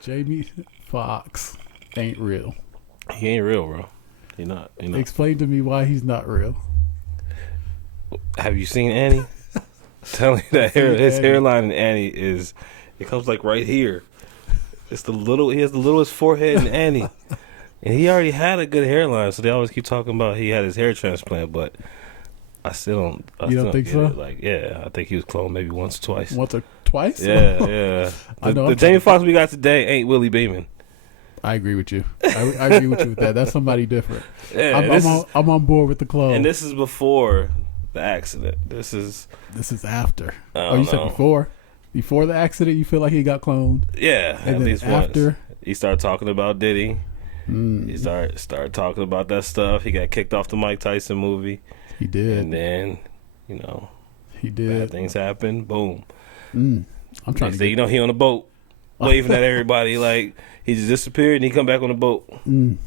Jamie Foxx ain't real. He ain't real, bro. He not. Explain to me why he's not real. Have you seen Annie? Tell me that his hairline in Annie it comes like right here. He has the littlest forehead in Annie. And he already had a good hairline, so they always keep talking about he had his hair transplant, but I still don't. You don't think so? Like, yeah, I think he was cloned maybe once or twice. Once or twice? Yeah. The Jamie Foxx we got today ain't Willie Beeman. I agree with you. I agree with you with that. That's somebody different. Yeah, I'm on board with the clone. And this is before the accident. This is after. You said before? Before the accident, you feel like he got cloned? Yeah, and at least after, once. He started talking about Diddy. He started talking about that stuff. He got kicked off the Mike Tyson movie. He did. And then, he did. Bad things happened. Boom. I'm trying to say, he on a boat waving at everybody like he just disappeared and he come back on the boat. It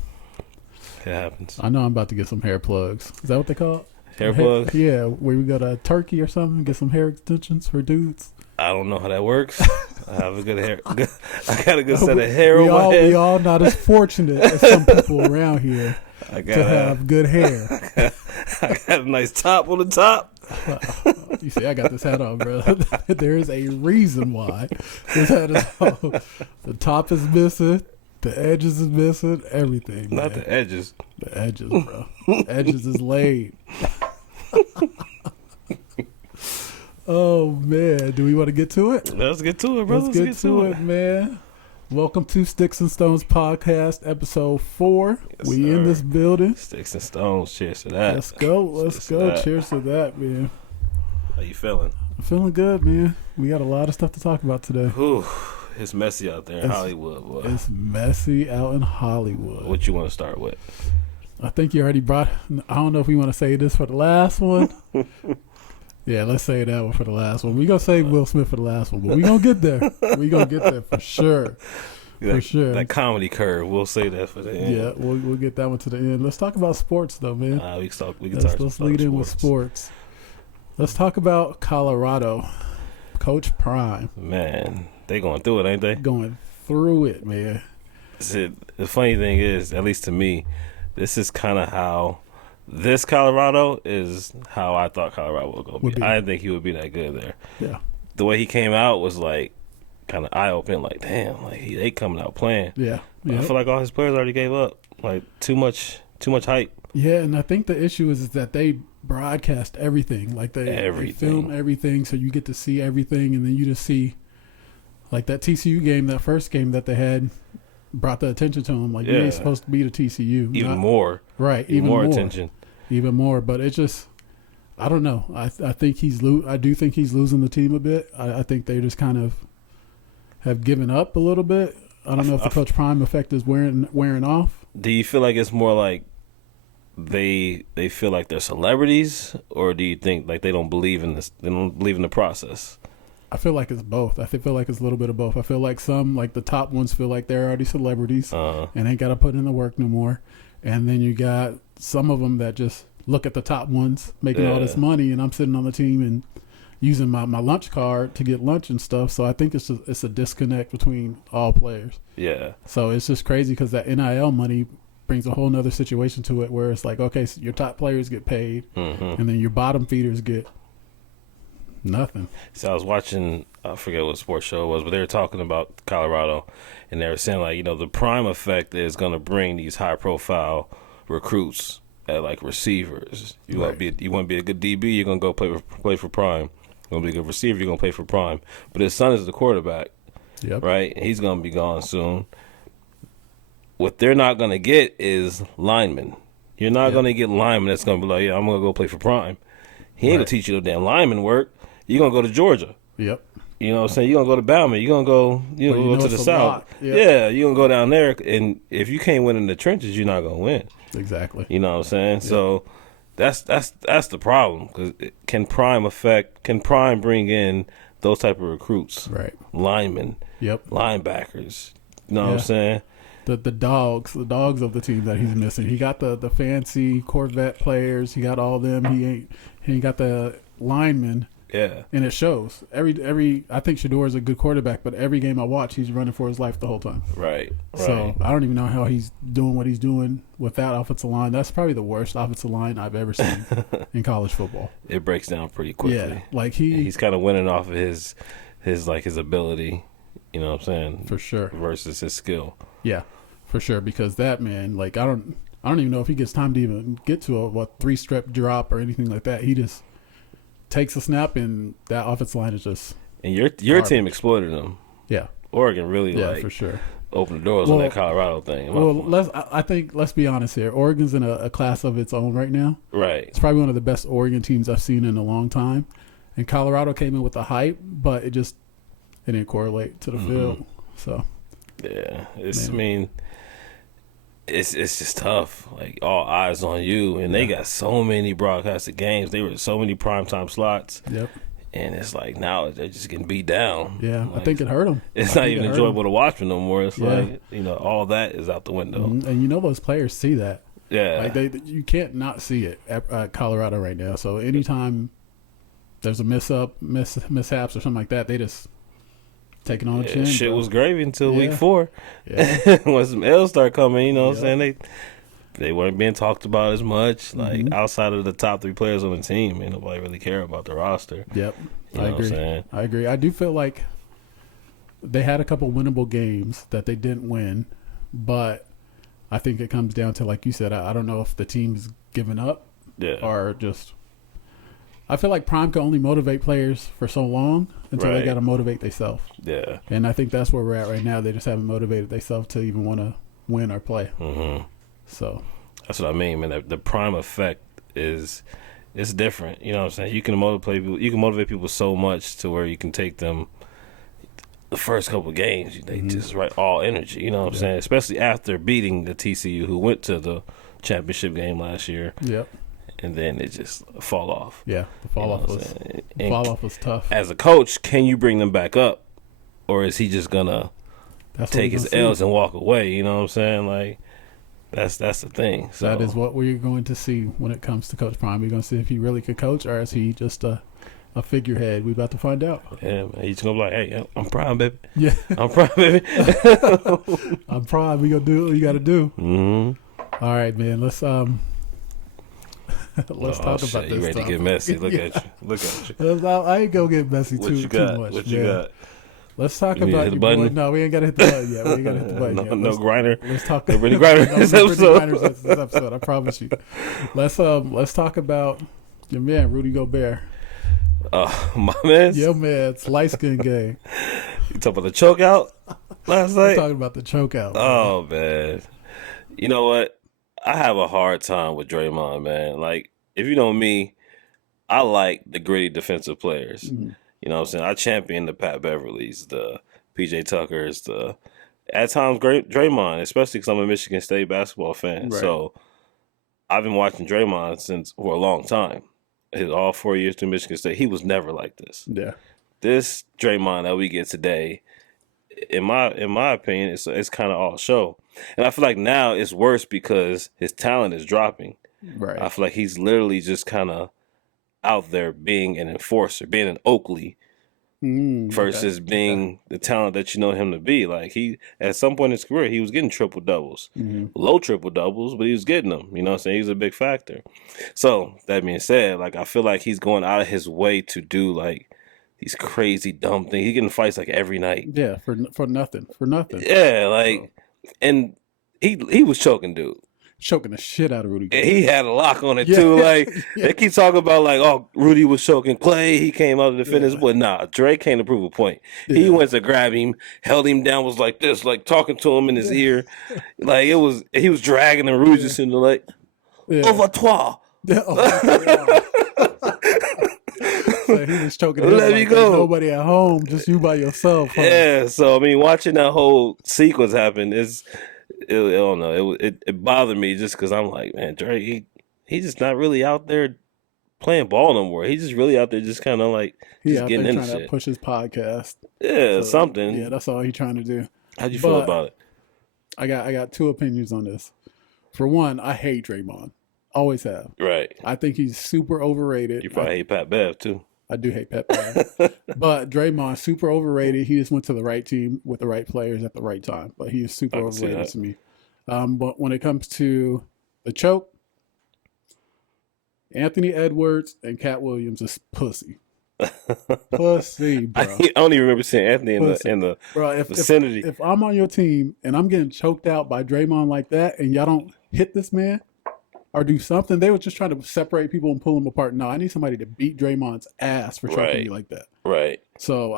happens. I know I'm about to get some hair plugs. Is that what they call it? Hair plugs? Yeah, where we go to Turkey or something, get some hair extensions for dudes. I don't know how that works. I have a good hair. I got a good set of hair on my head. We all not as fortunate as some people around here to have good hair. I got a nice top on the top. You see, I got this hat on, bro. There is a reason why this hat is on. The top is missing. The edges is missing. Everything. Not man. the edges. The edges, bro. Edges is laid. Oh, man. Do we want to get to it? Let's get to it, bro. Let's get to it, man. Welcome to Stixx and Stonezz Podcast, episode 4. Yes, we sir. in this building. Stixx and Stonezz. Cheers to that. Let's go. Cheers to that, man. How you feeling? I'm feeling good, man. We got a lot of stuff to talk about today. Whew. It's messy out there in Hollywood, boy. It's messy out in Hollywood. What you want to start with? I think you already brought... I don't know if we want to say this for the last one. Yeah, let's say that one for the last one. We're going to say Will Smith for the last one, but we're going to get there. We're going to get there for sure. For sure. That comedy curve, we'll say that for the end. Yeah, we'll get that one to the end. Let's talk about sports, though, man. Let's lead in with sports. Let's talk about Colorado. Coach Prime. Man, they going through it, ain't they? Going through it, man. The funny thing is, at least to me, this is kind of how... This Colorado is how I thought Colorado would be. I didn't think he would be that good there. Yeah. The way he came out was like kind of eye-opening, like, damn, like they coming out playing. Yeah. I feel like all his players already gave up. Like too much hype. Yeah, and I think the issue is that they broadcast everything. Like they film everything, so you get to see everything, and then you just see like that TCU game, that first game that they had brought the attention to him. Like, you ain't supposed to be the TCU. Even more. Right. Even more attention. Even more. But it just, I don't know. I think I do think he's losing the team a bit. I think they just kind of have given up a little bit. I don't know if the Coach Prime effect is wearing off. Do you feel like it's more like they feel like they're celebrities, or do you think like they don't believe in this? They don't believe in the process? I feel like it's both. I feel like it's a little bit of both. I feel like some, like the top ones, feel like they're already celebrities and ain't got to put in the work no more. And then you got some of them that just look at the top ones making all this money, and I'm sitting on the team and using my lunch card to get lunch and stuff. So I think it's a disconnect between all players. Yeah. So it's just crazy because that NIL money brings a whole nother situation to it where it's like, okay, so your top players get paid, and then your bottom feeders get nothing. So I was watching, I forget what sports show it was, but they were talking about Colorado, and they were saying like, the Prime effect is going to bring these high profile recruits at like receivers. You want to be a good DB, you're going to go play for Prime. You're going to be a good receiver, you're going to play for Prime. But his son is the quarterback, right? He's going to be gone soon. What they're not going to get is linemen. You're not going to get linemen that's going to be like, I'm going to go play for Prime. He ain't going to teach you no damn lineman work. You're going to go to Georgia. Yep. You know what I'm saying? You're going to go to Bama. You're going to go, go to the South. Yep. Yeah, you're going to go down there. And if you can't win in the trenches, you're not going to win. Exactly. You know what I'm saying? Yep. So that's the problem. Because can Prime bring in those type of recruits? Right. Linemen. Yep. Linebackers. You know what I'm saying? The dogs of the team that he's missing. He got the fancy Corvette players. He got all them. He ain't got the linemen Yeah. And it shows. I think Shador is a good quarterback, but every game I watch, he's running for his life the whole time. Right. So I don't even know how he's doing what he's doing with that offensive line. That's probably the worst offensive line I've ever seen in college football. It breaks down pretty quickly. Yeah, like he's kind of winning off of his ability. You know what I'm saying? For sure. Versus his skill. Yeah, for sure. Because that man, like I don't even know if he gets time to even get to a 3-step drop or anything like that. He just takes a snap, and that offensive line is just. And your team exploited them. Yeah. Oregon really for sure opened the doors on that Colorado thing. Let's be honest here. Oregon's in a class of its own right now. Right. It's probably one of the best Oregon teams I've seen in a long time. And Colorado came in with the hype, but it didn't correlate to the field. So. Yeah, it's just tough. Like all eyes on you, and they got so many broadcasted games. They were so many primetime slots. Yep. And it's like now they're just getting beat down. Yeah, like, I think it hurt them. It's not even enjoyable to watch them no more. It's like all that is out the window. And those players see that. Yeah, like you can't not see it at Colorado right now. So anytime there's a mishaps or something like that, they just. Taking on the chin. Shit was gravy until week 4. Yeah. When some L's start coming, you know what I'm saying? They weren't being talked about as much. Like outside of the top 3 players on the team, ain't nobody really care about the roster. Yep. You know what I'm saying? I agree. I do feel like they had a couple winnable games that they didn't win, but I think it comes down to, like you said, I don't know if the team's given up or just. I feel like Prime can only motivate players for so long until they got to motivate themselves. Yeah. And I think that's where we're at right now. They just haven't motivated themselves to even want to win or play. Mm-hmm. So. That's what I mean, man. The Prime effect it's different. You know what I'm saying? You can motivate people so much to where you can take them the first couple of games. They just all energy. You know what I'm saying? Especially after beating the TCU, who went to the championship game last year. Yep. And then it just fall off. Yeah, the fall off was tough. As a coach, can you bring them back up, or is he just gonna take his L's and walk away? You know what I'm saying? Like that's the thing. So that is what we're going to see when it comes to Coach Prime. We're going to see if he really could coach, or is he just a figurehead. We about to find out. Yeah, man. He's gonna be like, "Hey, I'm Prime, baby. Yeah, I'm Prime, baby. I'm Prime. We gonna do what you got to do." Mm-hmm. All right, man. Let's talk about this. You ready to get messy? Look at you. I ain't gonna get messy too much. What you got? Let's talk about the button. No, we ain't gotta hit the button yet. We ain't gotta hit the button yet. No grinder. Let's talk. No Brittany Griner this episode. I promise you. Let's talk about your man Rudy Gobert. My man. Your man, it's light skin game. You talking about the choke out last night? I'm talking about the choke out. Oh man. You know what? I have a hard time with Draymond, man. Like, if you know me, I like the gritty defensive players. Mm-hmm. You know what I'm saying? I champion the Pat Beverleys, the PJ Tuckers, at times Draymond, especially because I'm a Michigan State basketball fan. Right. So I've been watching Draymond for a long time. All 4 years through Michigan State, he was never like this. Yeah. This Draymond that we get today, in my opinion, it's kind of all show. And I feel like now it's worse because his talent is dropping. Right. I feel like he's literally just kind of out there being an enforcer, being an Oakley, versus being the talent that you know him to be. Like, he, at some point in his career, he was getting triple doubles, low triple doubles, but he was getting them. You know what I'm saying? He's a big factor. So that being said, like, I feel like he's going out of his way to do like these crazy dumb things. He's getting fights like every night. Yeah, for nothing. Yeah, like. And he was choking dude. Choking the shit out of Rudy. And he had a lock on it too. Like they keep talking about like, oh, Rudy was choking Clay. He came out to defend his but nah, Drake came to prove a point. Yeah. He went to grab him, held him down, was like this, like talking to him in his ear. Like he was dragging him. Rudy just in the like, over toi. So he was choking him. Let me go. Nobody at home, just you by yourself. Huh? Yeah. So I mean, watching that whole sequence happen I don't know. It bothered me just because I'm like, man, Drake, he's just not really out there playing ball no more. He's just really out there, just kind of like just getting into trying to push his podcast. Yeah, something. Yeah, that's all he's trying to do. How'd you feel about it? I got two opinions on this. For one, I hate Draymond. Always have. Right. I think he's super overrated. You probably hate Pat Bev too. I do hate pet peeves. But Draymond, super overrated. He just went to the right team with the right players at the right time. But he is super overrated to me. But when it comes to the choke, Anthony Edwards and Cat Williams is pussy. Pussy, bro. I don't even remember seeing Anthony in the vicinity. If I'm on your team and I'm getting choked out by Draymond like that, and y'all don't hit this man or do something, they were just trying to separate people and pull them apart. No, I need somebody to beat Draymond's ass for choking me like that. Right. So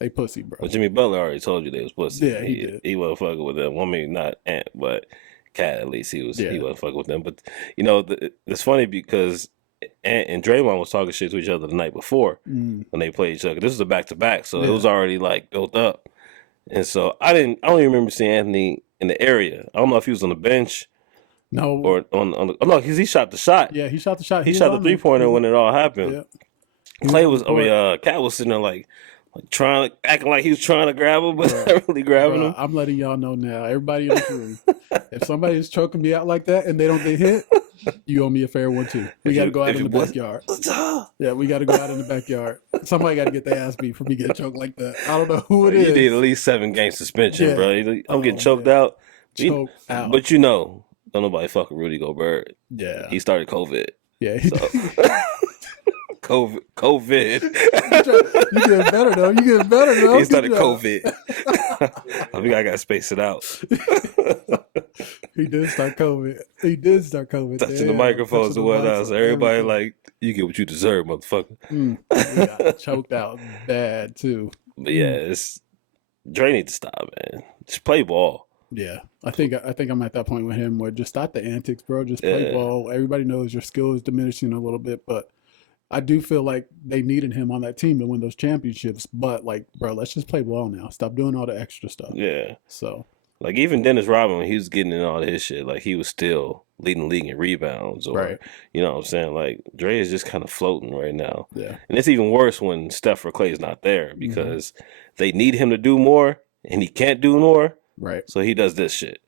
they pussy, bro. Well, Jimmy Butler already told you they was pussy. Yeah, he did. He wasn't fucking with them. Well, maybe not Ant, but Cat at least he wasn't fucking with them. But you know, it's funny because Ant and Draymond was talking shit to each other the night before when they played each other. This was a back-to-back, so it was already like built up. And so I don't even remember seeing Anthony in the area. I don't know if he was on the bench. No. Or on the no, because he shot the shot. Yeah, he shot the shot. He shot the 3-pointer when it all happened. Yeah. Cat was sitting there like acting like he was trying to grab him, but not really grabbing him. I'm letting y'all know now, everybody in the room, if somebody's choking me out like that and they don't get hit, you owe me a fair one too. We got to go out in the backyard. Yeah, we got to go out in the backyard. Somebody got to get their ass beat for me getting choked like that. I don't know who it is. You need at least 7-game suspension, bro. I'm getting choked out. Out. But you know, don't nobody fuck with Rudy Gobert. Yeah. He started COVID. Yeah. COVID. You getting better though. He started COVID. I think I got to space it out. He did start COVID. Touching the microphones and whatnot. So everybody like, you get what you deserve, motherfucker. We got choked out bad too. But yeah, Dre needs to stop, man. Just play ball. Yeah, I think I'm at that point with him where just stop the antics, bro. Just play ball. Everybody knows your skill is diminishing a little bit, but I do feel like they needed him on that team to win those championships. But like, bro, let's just play ball now. Stop doing all the extra stuff. Yeah. So, like even Dennis Rodman, when he was getting in all his shit, like he was still leading the league in rebounds, or you know what I'm saying. Like Dre is just kind of floating right now. Yeah. And it's even worse when Steph or Clay's not there because they need him to do more and he can't do more. Right. So he does this shit.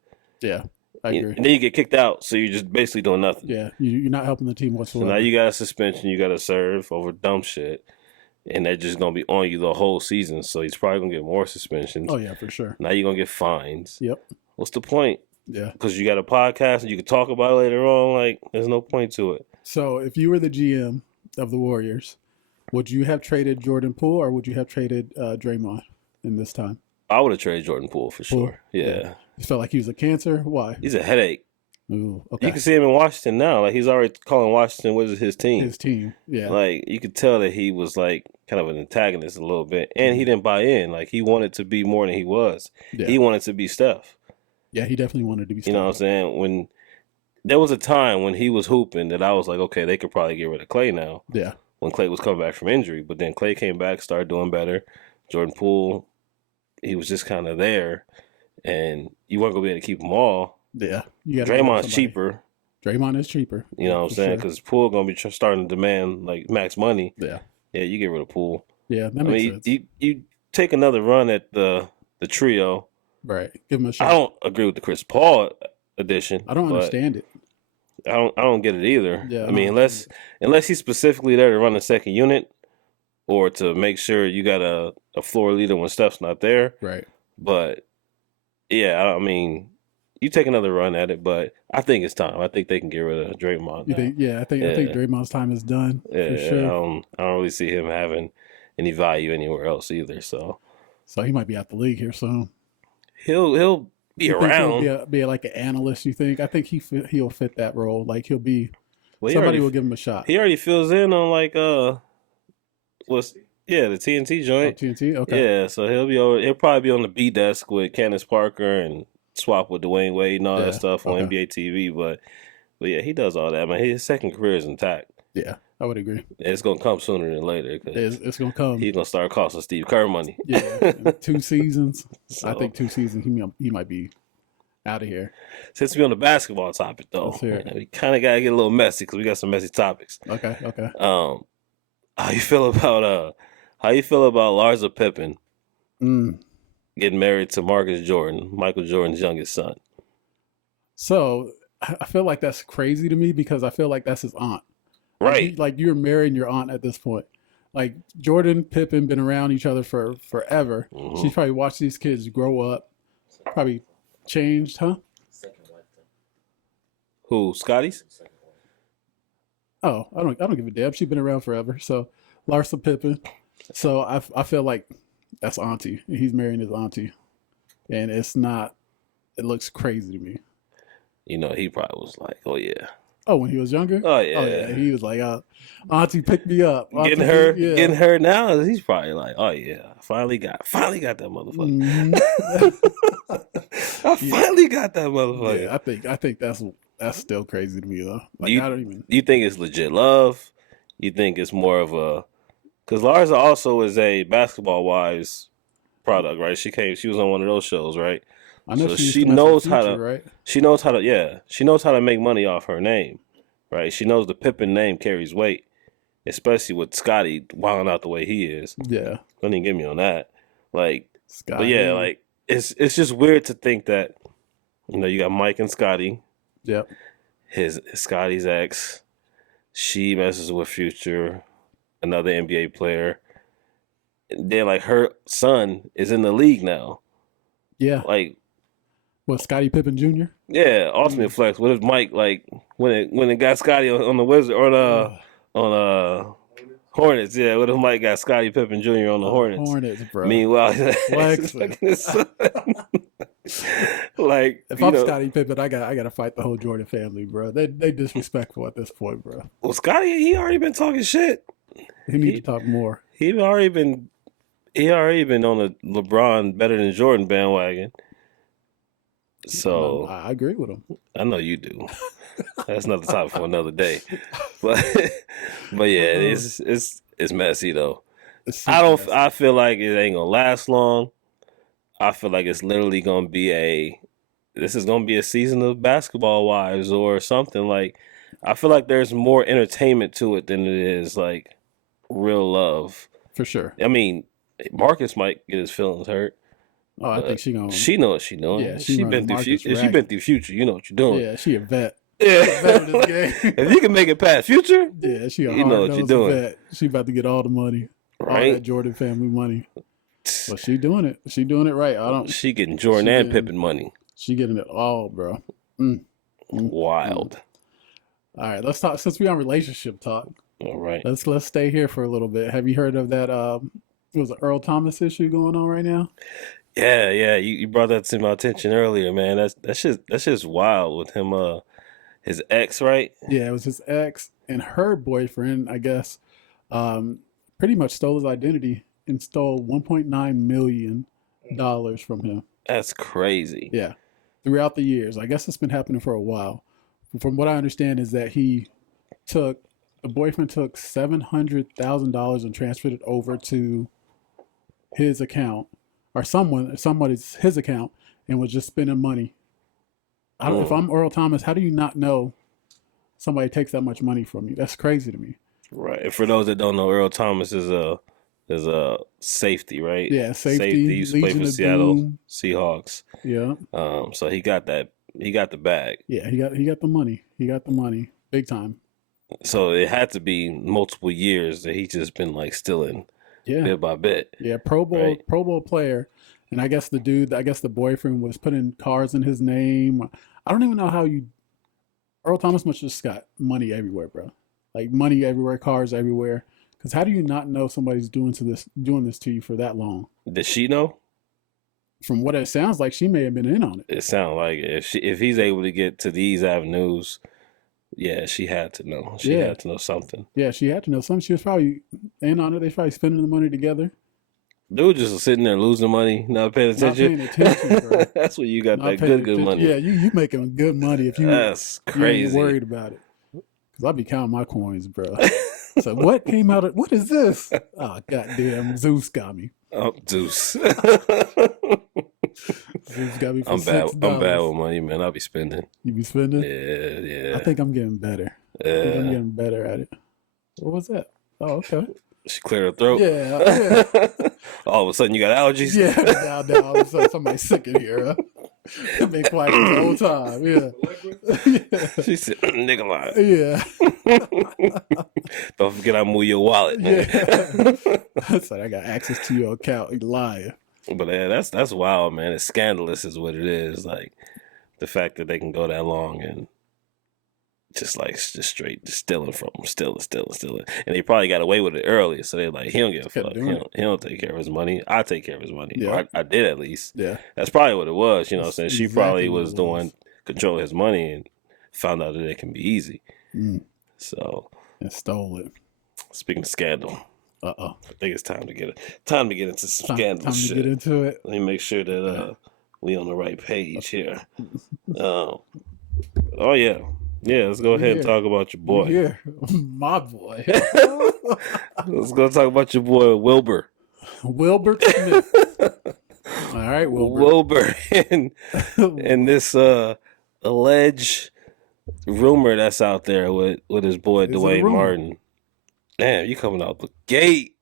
Yeah. I agree. And then you get kicked out, so you're just basically doing nothing. Yeah, you're not helping the team whatsoever. So now you got a suspension, you got to serve over dumb shit, and they're just going to be on you the whole season, so he's probably going to get more suspensions. Oh, yeah, for sure. Now you're going to get fines. Yep. What's the point? Yeah. Because you got a podcast and you can talk about it later on. Like, there's no point to it. So if you were the GM of the Warriors, would you have traded Jordan Poole or would you have traded Draymond in this time? I would have traded Jordan Poole for sure. Yeah. You felt like he was a cancer? Why? He's a headache. Ooh, okay. You can see him in Washington now. Like, he's already calling Washington was his team. His team, yeah. Like, you could tell that he was, like, kind of an antagonist a little bit. And he didn't buy in. Like, he wanted to be more than he was. Yeah. He wanted to be Steph. Yeah, he definitely wanted to be Steph. You know what I'm saying? When there was a time when he was hooping that I was like, okay, they could probably get rid of Clay now. Yeah. When Clay was coming back from injury. But then Clay came back, started doing better. Jordan Poole, he was just kind of there. And you weren't going to be able to keep them all. Yeah. Draymond's cheaper. Draymond is cheaper. You know what I'm saying? Because Poole going to be starting to demand like max money. Yeah. Yeah, you get rid of Poole. Yeah, that makes sense. You take another run at the trio. Right. Give him a shot. I don't agree with the Chris Paul addition. I don't understand it. I don't get it either. Yeah, I mean, unless he's specifically there to run the second unit or to make sure you got a floor leader when Steph's not there. Right. But yeah, I mean, you take another run at it, but I think it's time. I think they can get rid of Draymond. I think Draymond's time is done. Yeah, for sure. I don't really see him having any value anywhere else either. So he might be out the league here soon. He'll be around. He'll be like an analyst. You think? I think he'll fit that role. Like he'll be. Somebody will give him a shot. He already fills in on like the TNT joint. Oh, TNT, okay. Yeah, so he'll probably be on the B desk with Candace Parker and swap with Dwayne Wade and all that stuff on NBA TV. But yeah, he does all that, man. His second career is intact. Yeah, I would agree. It's gonna come sooner than later. It's gonna come. He's gonna start costing Steve Kerr money. Yeah, 2 seasons. So, I think 2 seasons. He might be out of here. Since we're on the basketball topic, though, we kind of gotta get a little messy because we got some messy topics. Okay. How you feel about Larsa Pippen getting married to Marcus Jordan, Michael Jordan's youngest son? So I feel like that's crazy to me because I feel like that's his aunt. Right. Like you're marrying your aunt at this point. Like Jordan, Pippen been around each other for forever. Mm-hmm. She's probably watched these kids grow up, probably changed, huh? Who? Scotty's? Oh, I don't give a damn. She's been around forever. So Larsa Pippen. So I feel like that's auntie. He's marrying his auntie, and it's not. It looks crazy to me. You know, he probably was like, "Oh yeah." Oh, when he was younger. Oh yeah. He was like, "Auntie, pick me up." Auntie, Getting her now. He's probably like, "Oh yeah, finally got that motherfucker." Mm-hmm. I finally got that motherfucker. Yeah, I think that's still crazy to me though. Like I don't even. You think it's legit love? You think it's more of a? Because Larsa also is a Basketball Wives product, right? She was on one of those shows, right? I know so she knows how to. Right? She knows how to make money off her name, right? She knows the Pippen name carries weight, especially with Scotty wilding out the way he is. Yeah, Don't even get me on that. Like, Scotty. but yeah, like it's just weird to think that, you know, you got Mike and Scotty. Yep. His Scotty's ex, she messes with Future, another NBA player. And then like her son is in the league now. Yeah. Like. What, Scottie Pippen Jr.? Yeah, ultimate flex. What if Mike, like, when it got Scotty on the Wizard or on Hornets? Yeah, what if Mike got Scottie Pippen Jr. on the Hornets? Hornets, bro. Meanwhile, like, if I'm Scottie Pippen, I got to fight the whole Jordan family, bro. They disrespectful at this point, bro. Well, Scotty, he already been talking shit. He need to talk more. He already been on the LeBron better than Jordan bandwagon. So I agree with him. I know you do. That's another topic for another day. But yeah, it's messy though. I feel like it ain't gonna last long. I feel like it's literally gonna be this is gonna be a season of Basketball Wives or something. Like, I feel like there's more entertainment to it than it is like real love. For sure. I mean, Marcus might get his feelings hurt. Oh, I think she gonna. She know what she doing. Yeah, she been through Future. If she been through Future, you know what you're doing. Yeah, she a vet. Yeah, vet in this game. If you can make it past Future, yeah, she a you know what you're doing. Vet. She about to get all the money, right? All that Jordan family money. But she doing it. She doing it right. She getting Jordan and Pippen money. She getting it all, bro. Wild. All right, let's talk. Since we on relationship talk, all right. Let's stay here for a little bit. Have you heard of that? It was an Earl Thomas issue going on right now. Yeah. You brought that to my attention earlier, man. That's just wild with him. His ex, right? Yeah, it was his ex and her boyfriend. I guess, pretty much stole his identity and stole $1.9 million from him. That's crazy. Yeah, throughout the years. I guess it's been happening for a while. From what I understand is that the boyfriend took $700,000 and transferred it over to his account. Or somebody's his account, and was just spending money. If I'm Earl Thomas, how do you not know somebody takes that much money from you? That's crazy to me. Right. And for those that don't know, Earl Thomas is a safety, right? Yeah, safety. He used to play for Seattle Seahawks. Yeah. So he got that. He got the bag. Yeah, he got the money. He got the money big time. So it had to be multiple years that he's just been like stealing. Yeah. Bit by bit. Yeah, Pro Bowl player. And I guess the boyfriend was putting cars in his name. I don't even know how Earl Thomas must just got money everywhere, bro. Like money everywhere, cars everywhere. Because how do you not know somebody's doing this to you for that long? Did she know? From what it sounds like, she may have been in on it. It sounds like if he's able to get to these avenues, yeah, she had to know. She had to know something. Yeah, she had to know something. She was probably in on it. They probably spending the money together. Dude just sitting there losing money, not paying attention. Not paying attention, bro. That's when you got that good money. Yeah, you making good money if you. That's crazy. You ain't worried about it. Because I be counting my coins, bro. So what came out of what is this? Oh, goddamn, Zeus got me. Oh, Zeus. Zeus got me for I'm bad $6. with money, man. I'll be spending. You be spending? Yeah. I think I'm getting better. I think I'm getting better at it. What was that? Oh, okay. She cleared her throat. Yeah. All of a sudden, you got allergies. Yeah. Now, all of a sudden, somebody's sick in here. Huh? Been quiet the whole time. Yeah. She said, "Nigga lie." Yeah. Don't forget I move your wallet. Yeah. I said I got access to your account. You lying. But yeah, that's wild, man. It's scandalous, is what it is. Like the fact that they can go that long and just straight stealing from him, stealing, and they probably got away with it earlier. So they're like, he don't give a fuck. He don't take care of his money. I take care of his money. Yeah. I did at least. Yeah, that's probably what it was. You know, what I'm saying she exactly probably was doing control his money and found out that it can be easy. So and stole it. Speaking of scandal, I think it's time to get into some scandal shit. Time to get into it. Let me make sure that we on the right page here. Oh yeah. Yeah, let's go ahead and talk about your boy. Yeah, my boy. Let's go talk about your boy Wilbur. Wilbur Smith. All right, Wilbur. Wilbur and this alleged rumor that's out there with his boy Duane Martin. Damn, you coming out the gate.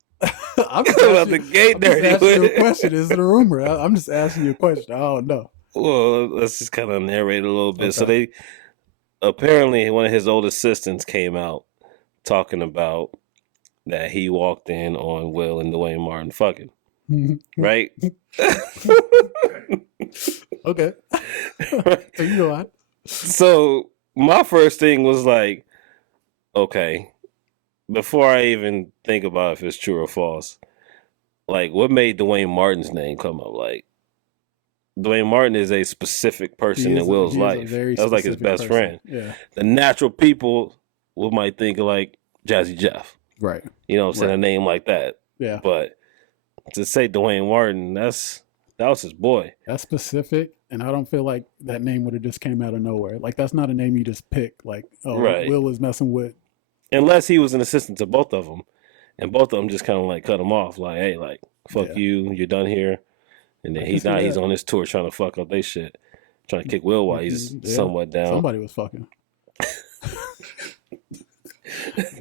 I'm coming out the gate there. I'm just asking you a question. Is it a rumor? I'm just asking you a question. I don't know. Well, let's just kind of narrate a little bit. Okay. So they... Apparently, one of his old assistants came out talking about that he walked in on Will and Duane Martin fucking. Right? Okay. So you go on. So my first thing was like, okay, before I even think about if it's true or false, like what made Duane Martin's name come up? Like, Duane Martin is a specific person in Will's life. That was like his best friend. Yeah. The natural people might think of like Jazzy Jeff. Right. You know what I'm saying? A name like that. Yeah. But to say Duane Martin, that was his boy. That's specific, and I don't feel like that name would have just came out of nowhere. Like that's not a name you just pick. Like, Will was messing with. Unless he was an assistant to both of them, and both of them just kind of like cut him off. Like, hey, like fuck you, you're done here. And then he's on his tour trying to fuck up they shit. Trying to kick Will while he's somewhat down. Somebody was fucking.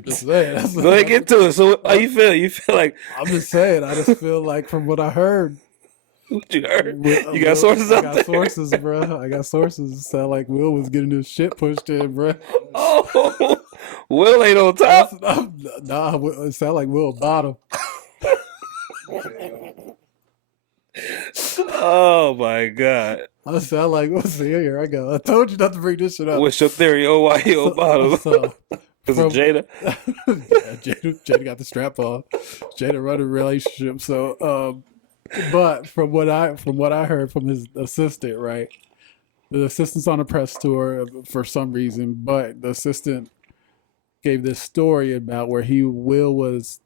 Just saying. Go ahead, get to it. So how you feel? You feel like... I'm just saying. I just feel like from what I heard. What you heard? You got sources out there? I got sources, bro. I got sources. It sound like Will was getting his shit pushed in, bro. Oh, Will ain't on top? Nah, it sound like Will bottom. Oh my God! I sound like, what's the here? I told you not to bring this shit up. What's your theory? Oh, why he on bottom? Because of Jada. Jada got the strap on. Jada run a relationship. So, but from what I heard from his assistant, right? The assistant's on a press tour for some reason, but the assistant gave this story about where Will was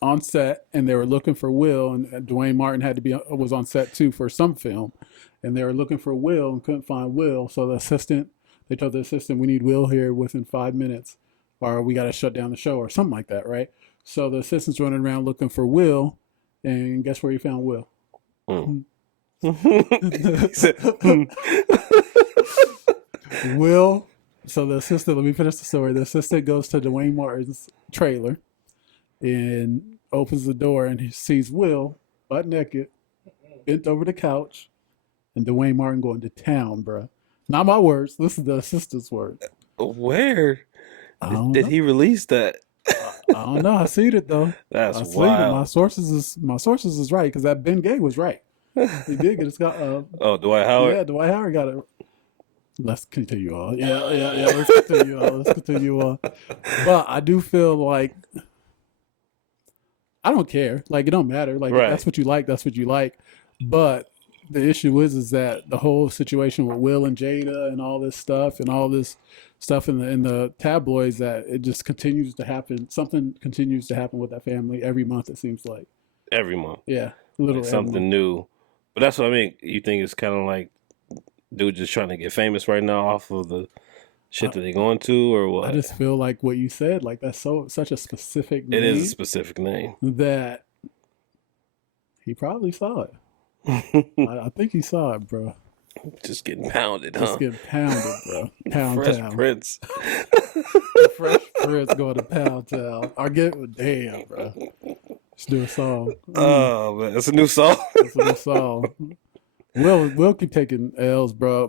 on set and they were looking for Will, and Duane Martin was on set too for some film, and they were looking for Will and couldn't find Will. So they told the assistant, we need Will here within 5 minutes or we got to shut down the show or something like that, right? So the assistant's running around looking for Will, and guess where he found Will? Will. So the assistant, let me finish the story. The assistant goes to Duane Martin's trailer and opens the door, and he sees Will butt naked, bent over the couch, and Duane Martin going to town, bruh. Not my words. This is the assistant's words. Where did he release that? I don't know. I seen it though. That's wild. My sources is right, because that Ben Gay was right. He did get it. Dwight Howard. Yeah, Dwight Howard got it. Let's continue on. Yeah. Let's continue on. But I do feel like I don't care. Like, it don't matter. Like, right. That's what you like. That's what you like. But the issue is that the whole situation with Will and Jada and all this stuff in the tabloids, that it just continues to happen. Something continues to happen with that family every month, it seems like. Every month. Yeah. Literally. Like something new. But that's what I mean. You think it's kind of like dude just trying to get famous right now off of the shit that they're going to, or what? I just feel like what you said, like that's such a specific name. It is a specific name. That he probably saw it. I think he saw it, bro. Just getting pounded, huh? Just getting pounded, bro. Pound Fresh Town. Prince. Fresh Prince going to Pound Town. Damn, bro. Let's do a song. Oh, man. It's a new song? It's a new song. Will keep taking L's, bro.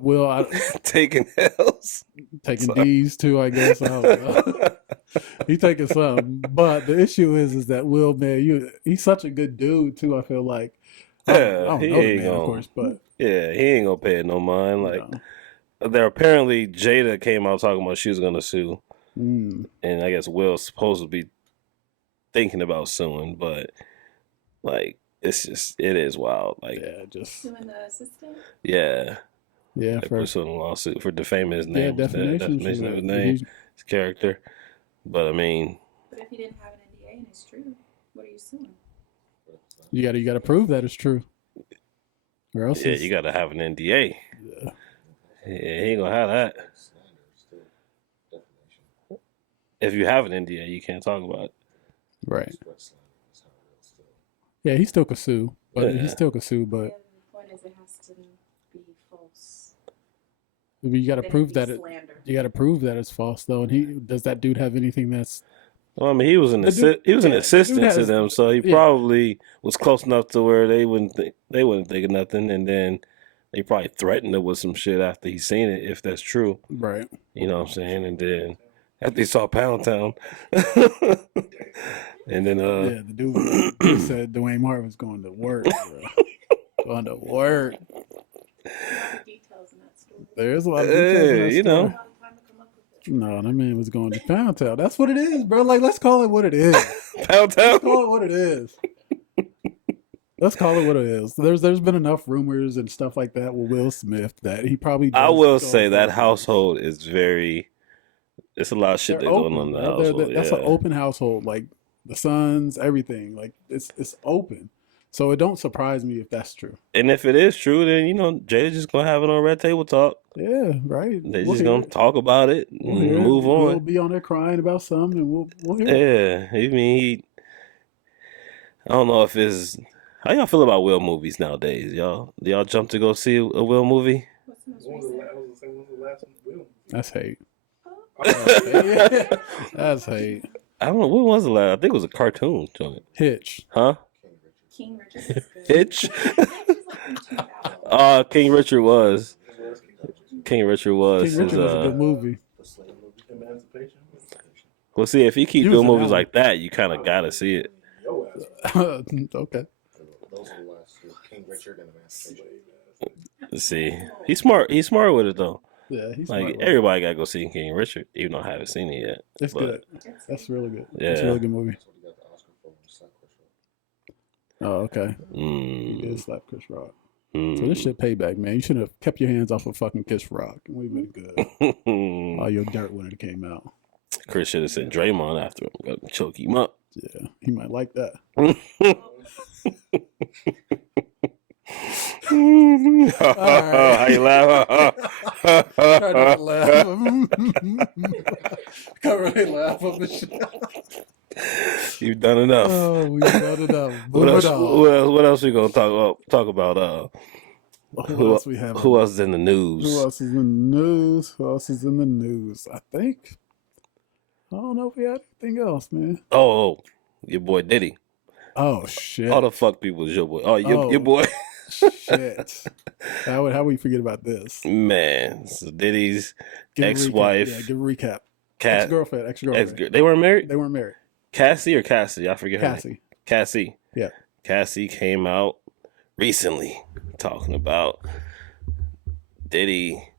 Taking L's, taking D's too, I guess. I don't know. He taking some, but the issue is that Will, man, he's such a good dude too. I feel like I don't know the man, of course, but yeah, he ain't gonna pay it no mind. Like there apparently Jada came out talking about she was gonna sue, and I guess Will's supposed to be thinking about suing, but like it is wild. Like suing the assistant. Yeah, for pursuing a lawsuit for defaming his name, defamation of his name, his character. But I mean, but if he didn't have an NDA and it's true, what are you suing? You got to prove that it's true. Or else you got to have an NDA. Yeah, he ain't gonna have that. If you have an NDA, you can't talk about it. Right. Yeah, he still could sue, but the point is, it has to be false. You got to prove that you got to prove that it's false, though. And does that dude have anything that's? Well, I mean, he was an assistant to them, so he probably was close enough to where they wouldn't think of nothing, and then they probably threatened it with some shit after he seen it, if that's true. Right. You know what I'm saying? And then after he saw Pound Town, and then the dude said Dwayne Martin was going to work, bro. Going to work. There's a lot of details in that story. No, that man was going to Pound Town. That's what it is, bro. Like, let's call it what it is. Pound Town? Let's call it what it is. Let's call it what it is. There's been enough rumors and stuff like that with Will Smith that he probably does. I will say that household is very... It's a lot of shit going on in the household. That's an open household. Like, the sons, everything. Like, it's open. So it don't surprise me if that's true. And if it is true, then, Jada's just going to have it on Red Table Talk. Yeah, right. They're just going to talk about it and move on. We'll be on there crying about something and we'll hear it. Yeah. I mean, I don't know if it's... How y'all feel about Will movies nowadays, y'all? Do y'all jump to go see a Will movie? That's hate. That's hate. I don't know. What was the last? I think it was a cartoon joint. Hitch. Huh? King Richard. Hitch? King Richard was. King Richard was a good movie. Well, see, if he keep doing movies like that, you kind of got to see it. Okay. Those are the last two. King Richard and Emancipation. Let's see. He's smart. He's smart with it, though. Yeah, he's like, everybody got to go see King Richard, even though I haven't seen it yet. It's good. That's really good. Yeah. It's a really good movie. Oh, okay. He did slap Chris Rock. So this shit payback, man. You should have kept your hands off of fucking Chris Rock. And we've been good. All your dirt when it came out. Chris should have sent Draymond after him. Got to choke him up. Yeah, he might like that. How you laugh? Try not to laugh. Can't really laugh up the shit. You've done enough. Oh, we've done enough. What else we gonna talk about? Who else we have? Who else is in the news? Who else is in the news? I think. I don't know if we have anything else, man. Oh, your boy Diddy. Oh shit! All the fuck people is your boy. Oh, your boy. Shit! How we forget about this? Man, so Diddy's ex-wife. Give a recap. Cat, ex-girlfriend. They weren't married. They weren't married. Cassie or Cassie? I forget her name. Cassie. Yeah. Cassie came out recently talking about Diddy.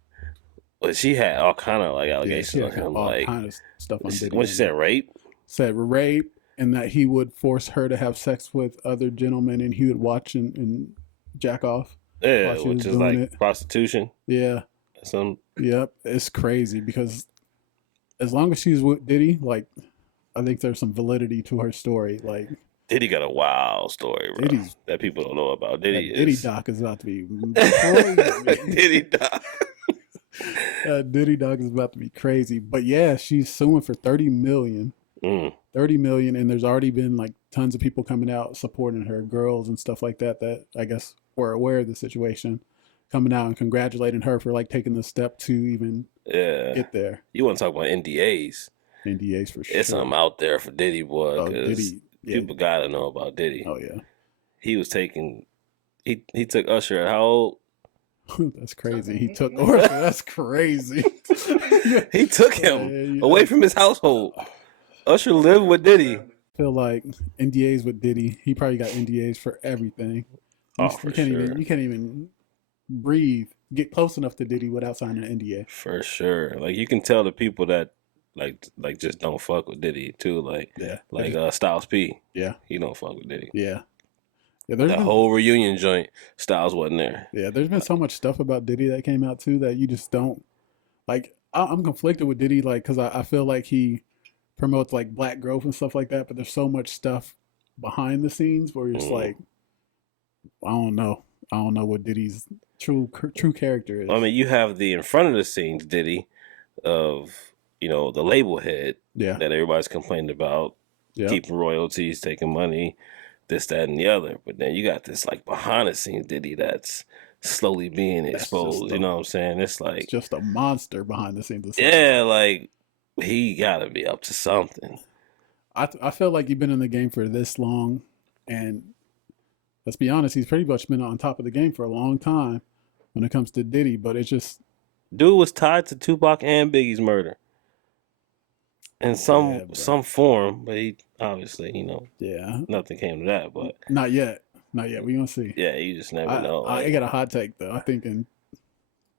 Well, she had all kind of like allegations on him, all like kind of stuff on Diddy. When she said rape, and that he would force her to have sex with other gentlemen, and he would watch and jack off. Yeah, which is like prostitution. Yeah. Yep, it's crazy because as long as she's with Diddy, like, I think there's some validity to her story. Like, Diddy got a wild story, bro, that people don't know about. Diddy Doc is about to be crazy. Diddy Doc. Diddy Doc is about to be crazy. But yeah, she's suing for $30 million. $30 million, and there's already been like tons of people coming out supporting her, girls and stuff like that I guess were aware of the situation, coming out and congratulating her for like taking the step to even get there. You want to talk about NDAs? NDAs for sure. It's something out there for Diddy, boy, because people gotta know about Diddy. Oh yeah. He was taking, he took Usher at how old? That's crazy. He took Orphan. That's crazy. He took him away from his household. Usher lived with Diddy. I feel like NDAs with Diddy. He probably got NDAs for everything. For sure. You can't even breathe. Get close enough to Diddy without signing an NDA. For sure. Like you can tell the people that like just don't fuck with Diddy too. Like Styles P. Yeah. He don't fuck with Diddy. Yeah. That whole reunion joint, Styles wasn't there. Yeah, there's been so much stuff about Diddy that came out too that you just don't like. I'm conflicted with Diddy, like, because I feel like he promotes like black growth and stuff like that, but there's so much stuff behind the scenes where you're just like, I don't know what Diddy's true character is. I mean, you have the in front of the scenes Diddy of the label head that everybody's complained about, keeping royalties, taking money, this, that, and the other. But then you got this like behind the scenes Diddy that's slowly being exposed. You know what I'm saying? It's like it's just a monster behind the scenes. Yeah, like he gotta be up to something. I feel like you've been in the game for this long, and let's be honest, he's pretty much been on top of the game for a long time when it comes to Diddy. But it's just dude was tied to Tupac and Biggie's murder in some form, but he obviously nothing came to that. But not yet. We gonna see. Yeah, you just never know. I got a hot take though. I think in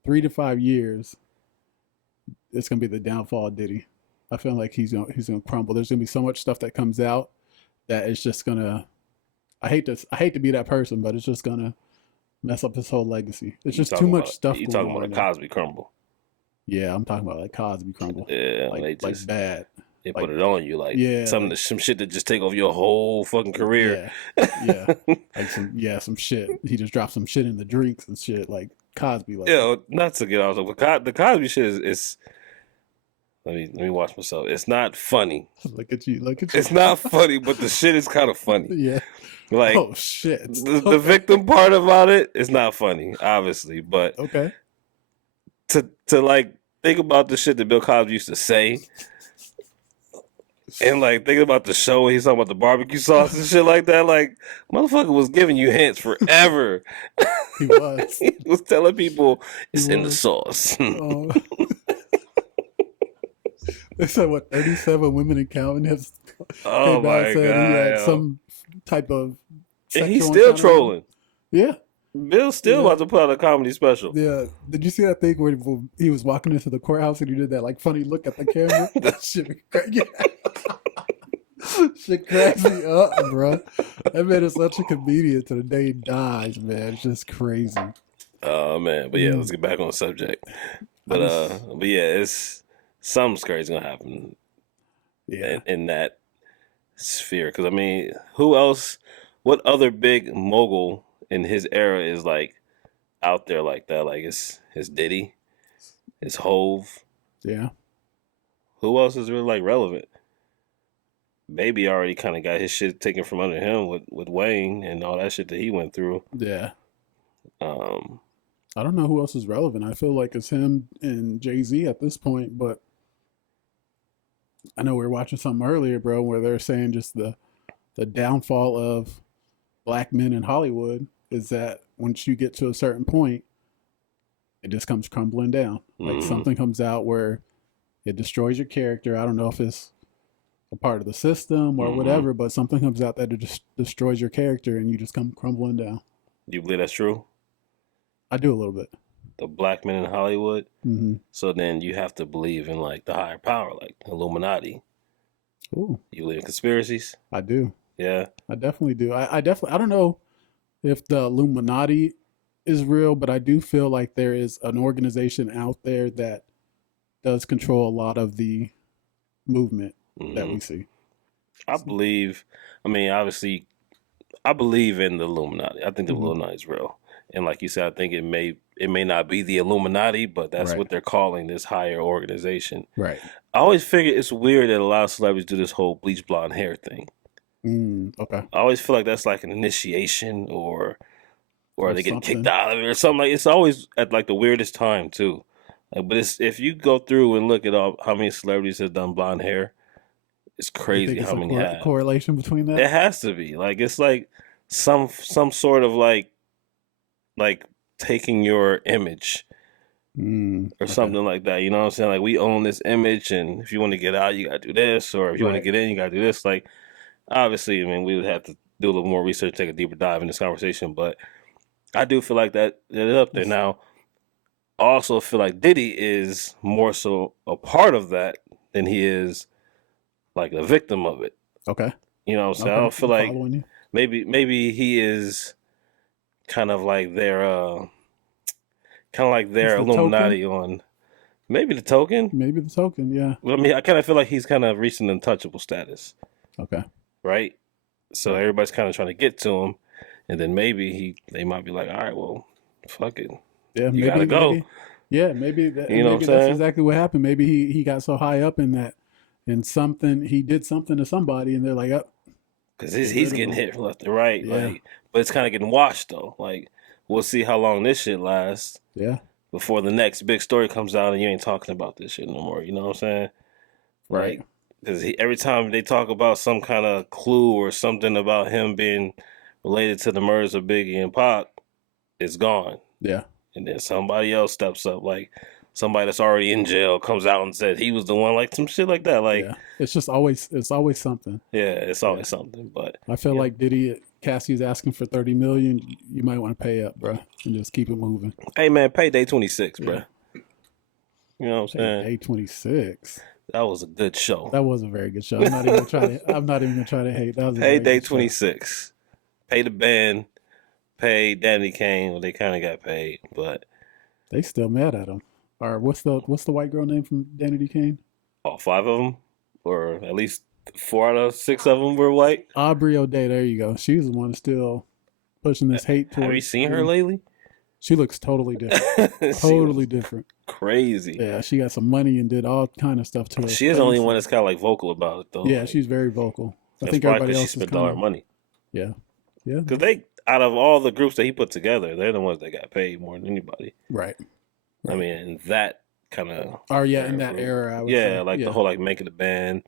3 to 5 years, it's gonna be the downfall of Diddy. I feel like he's gonna crumble. There's gonna be so much stuff that comes out that it's just gonna. I hate to be that person, but it's just gonna mess up his whole legacy. It's just too much stuff. You talking about a Cosby crumble? Yeah, I'm talking about like Cosby crumble. Yeah, like bad. They put it on you like some shit that just take over your whole fucking career. Yeah. Like some shit. He just dropped some shit in the drinks and shit like Cosby. Like not to get off but the Cosby shit is let me watch myself. It's not funny. Look at you. It's not funny, but the shit is kind of funny. Yeah. Like oh shit. The victim part about it is not funny, obviously, but okay. To like think about the shit that Bill Cosby used to say. And like thinking about the show when he's talking about the barbecue sauce and shit like that, like motherfucker was giving you hints forever. He was. He was telling people it's in the sauce. They said 37 women in counting have oh my god, he had some type of. And he's still trolling. Yeah. Bill's still about to put out a comedy special. Yeah. Did you see that thing where he was walking into the courthouse and he did that like funny look at the camera? That shit shit cracks me up, bro. That man is such a comedian to the day he dies, man. It's just crazy. Oh man, but yeah, let's get back on the subject. But yeah, it's something's crazy gonna happen. Yeah, in that sphere. Because I mean, who else? What other big mogul in his era is like out there like that? Like it's Diddy, it's Hove. Yeah. Who else is really like relevant? Baby already kind of got his shit taken from under him with Wayne and all that shit that he went through. Yeah. I don't know who else is relevant. I feel like it's him and Jay-Z at this point, but I know we were watching something earlier, bro, where they're saying just the downfall of black men in Hollywood is that once you get to a certain point, it just comes crumbling down. Like something comes out where it destroys your character. I don't know if it's a part of the system or whatever, but something comes out that it just destroys your character and you just come crumbling down. Do you believe that's true? I do a little bit. The black men in Hollywood? So then you have to believe in like the higher power, like Illuminati. Ooh. You believe in conspiracies? I do. Yeah. I definitely do. I don't know if the Illuminati is real, but I do feel like there is an organization out there that does control a lot of the movement that we see. I believe, obviously, I believe in the Illuminati. I think the Illuminati is real. And like you said, I think it may not be the Illuminati, but that's what they're calling this higher organization. Right. I always figure it's weird that a lot of celebrities do this whole bleach blonde hair thing. Okay. I always feel like that's like an initiation or they get kicked out of it or something. Like it's always at like the weirdest time too. But if you go through and look at how many celebrities have done blonde hair, it's crazy how many have. Correlation between that? It has to be. Like it's like some sort of like taking your image or something like that. You know what I'm saying? Like, we own this image, and if you want to get out, you got to do this, or if you want to get in, you got to do this. Like, obviously, I mean, we would have to do a little more research, take a deeper dive in this conversation, but I do feel like that is up there. Now, I also feel like Diddy is more so a part of that than he is like a victim of it. Okay. You know what I'm saying? Okay. I don't feel like You. maybe he is kind of like their Illuminati on maybe the token. Maybe the token, yeah. Well, I mean, I kind of feel like he's kind of reached an untouchable status. Okay. Right? So everybody's kind of trying to get to him, and then maybe they might be like, all right, well, fuck it. Yeah, you gotta go. Maybe that's exactly what happened. Maybe he got so high up in that, and he did something to somebody, and they're like, oh. Because he's getting hit from left and right. Yeah. Like, but it's kind of getting washed, though. Like, we'll see how long this shit lasts. Yeah. Before the next big story comes out and you ain't talking about this shit no more. You know what I'm saying? Right. Because every time they talk about some kind of clue or something about him being related to the murders of Biggie and Pac, it's gone. Yeah. And then somebody else steps up, like somebody that's already in jail comes out and said he was the one, like some shit like that. Like, it's just it's always something. Yeah, it's always something. But I feel like Cassie's asking for $30 million. You might want to pay up, bro, and just keep it moving. Hey man, pay day 26, bro. You know what I'm saying? Day 26. That was a good show. That was a very good show. I'm not even gonna try to hate. That was pay day 26. Pay the band. Pay Danny Kane. Well, they kind of got paid, but they still mad at him. Or what's the white girl name from Danny D. Kane? All 5 of them, or at least 4 out of 6 of them were white. Aubrey O'Day. There you go. She's the one still pushing this hate towards. Have you seen her lately? She looks totally different. Totally different. Crazy. Yeah, she got some money and did all kind of stuff to her. She is the only one that's kind of like vocal about it, though. Yeah, like, she's very vocal. I that's think probably everybody else she spent all her money. Yeah, yeah. Because out of all the groups that he put together, they're the ones that got paid more than anybody. Right. I mean, in that kind of. Oh yeah, in that era. I would say. Like the whole like making a band.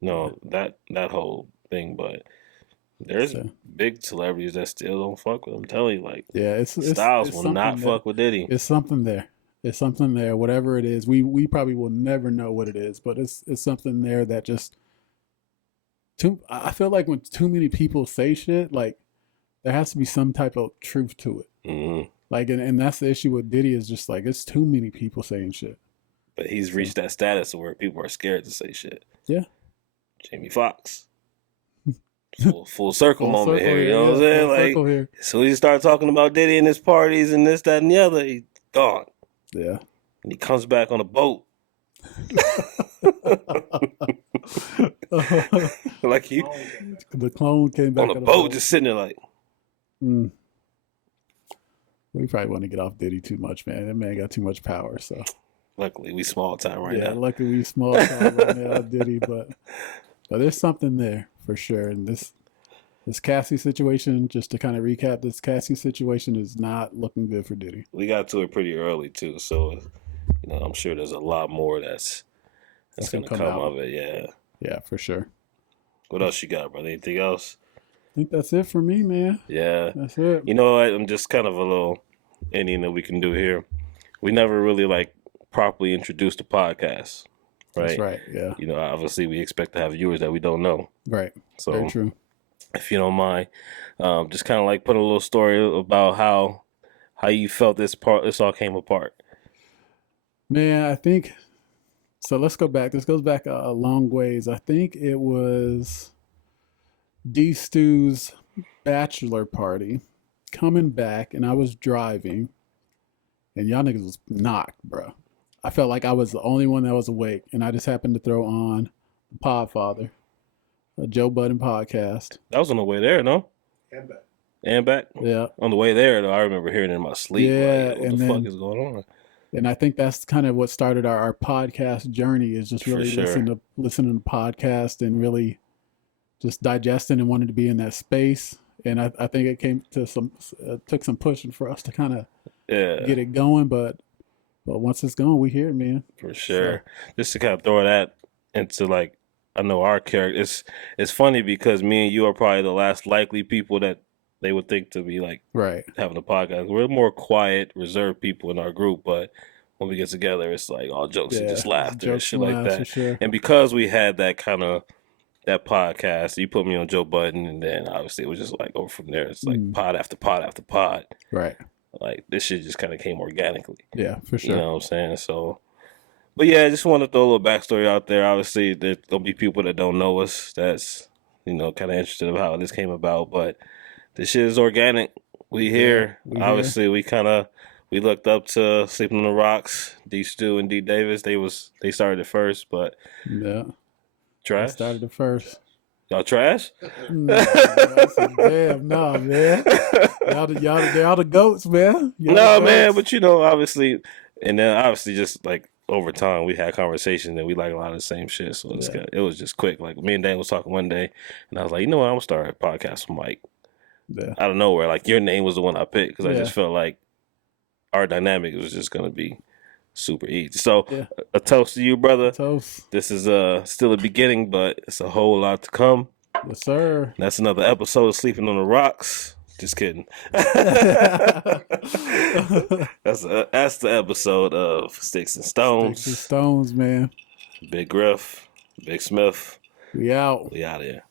No, that whole thing, but. There's big celebrities that still don't fuck with him. I'm telling you, like, Styles will not fuck with Diddy. It's something there. It's something there. Whatever it is, we probably will never know what it is, but it's something there that just. I feel like when too many people say shit, like there has to be some type of truth to it. Mm-hmm. Like, and that's the issue with Diddy is just like it's too many people saying shit. But he's reached that status where people are scared to say shit. Yeah. Jamie Foxx. Full circle moment here, you know what I'm saying? Like, as soon as you start talking about Diddy and his parties and this, that, and the other, he's gone. Yeah. And he comes back on a boat. Like the clone came back on a boat, just sitting there like. We probably want to get off Diddy too much, man. That man got too much power, so. Luckily, we small time now. Yeah, luckily we small time right now, Diddy, but there's something there. For sure. And this Cassie situation, just to kind of recap, this Cassie situation is not looking good for Diddy. We got to it pretty early too, so I'm sure there's a lot more that's gonna come of it. Yeah. Yeah, for sure. What else you got, brother? Anything else? I think that's it for me, man. Yeah. That's it. You know what? I'm just kind of a little ending that we can do here. We never really like properly introduced the podcast. Right. That's right. Yeah. Obviously we expect to have viewers that we don't know. Right. So very true. If you don't mind, just kind of like put a little story about how you felt this all came apart. Man, I think so. Let's go back. This goes back a long ways. I think it was D Stew's bachelor party coming back, and I was driving, and y'all niggas was knocked, bro. I felt like I was the only one that was awake, and I just happened to throw on the Podfather, a Joe Budden podcast. That was on the way there, no? And back? Yeah. On the way there, though, I remember hearing it in my sleep. Yeah. Like, what the fuck is going on? And I think that's kind of what started our podcast journey is just really listening to podcasts and really just digesting and wanting to be in that space. And I think it came to took some pushing for us to kind of get it going, but once it's gone, we hear it, man. For sure. So. Just to kind of throw that into like, I know our character. It's funny because me and you are probably the last likely people that they would think to be like Right. having a podcast. We're more quiet, reserved people in our group, but when we get together, it's like all jokes and just laughter and shit like that. Sure. And because we had that kind of that podcast, you put me on Joe Budden, and then obviously it was just like over from there. It's like pod after pod after pod. Right. Like this shit just kind of came organically. Yeah, for sure. You know what I'm saying? So, but yeah, I just want to throw a little backstory out there. Obviously, there's gonna be people that don't know us. That's kind of interested in how this came about. But this shit is organic. We here. Obviously, we looked up to Sleeping on the Rocks, D Stu and D Davis. They started it first, but trash. I started it first. Y'all trash? Damn, nah, man. Y'all the goats, man. Man, but obviously, and then obviously just like over time we had conversations and we like a lot of the same shit. So it was just quick. Like me and Dan was talking one day, and I was like, you know what, I'm gonna start a podcast with Mike. Yeah. Out of nowhere, like your name was the one I picked because I just felt like our dynamic was just gonna be super easy. So a toast to you, brother. Toast. This is still a beginning, but it's a whole lot to come. Yes, sir. That's another episode of Sleeping on the Rocks. Just kidding. That's the episode of Stixx and Stonezz. Stixx and Stonezz, man. Big Griff, Big Smith. We out. We out here.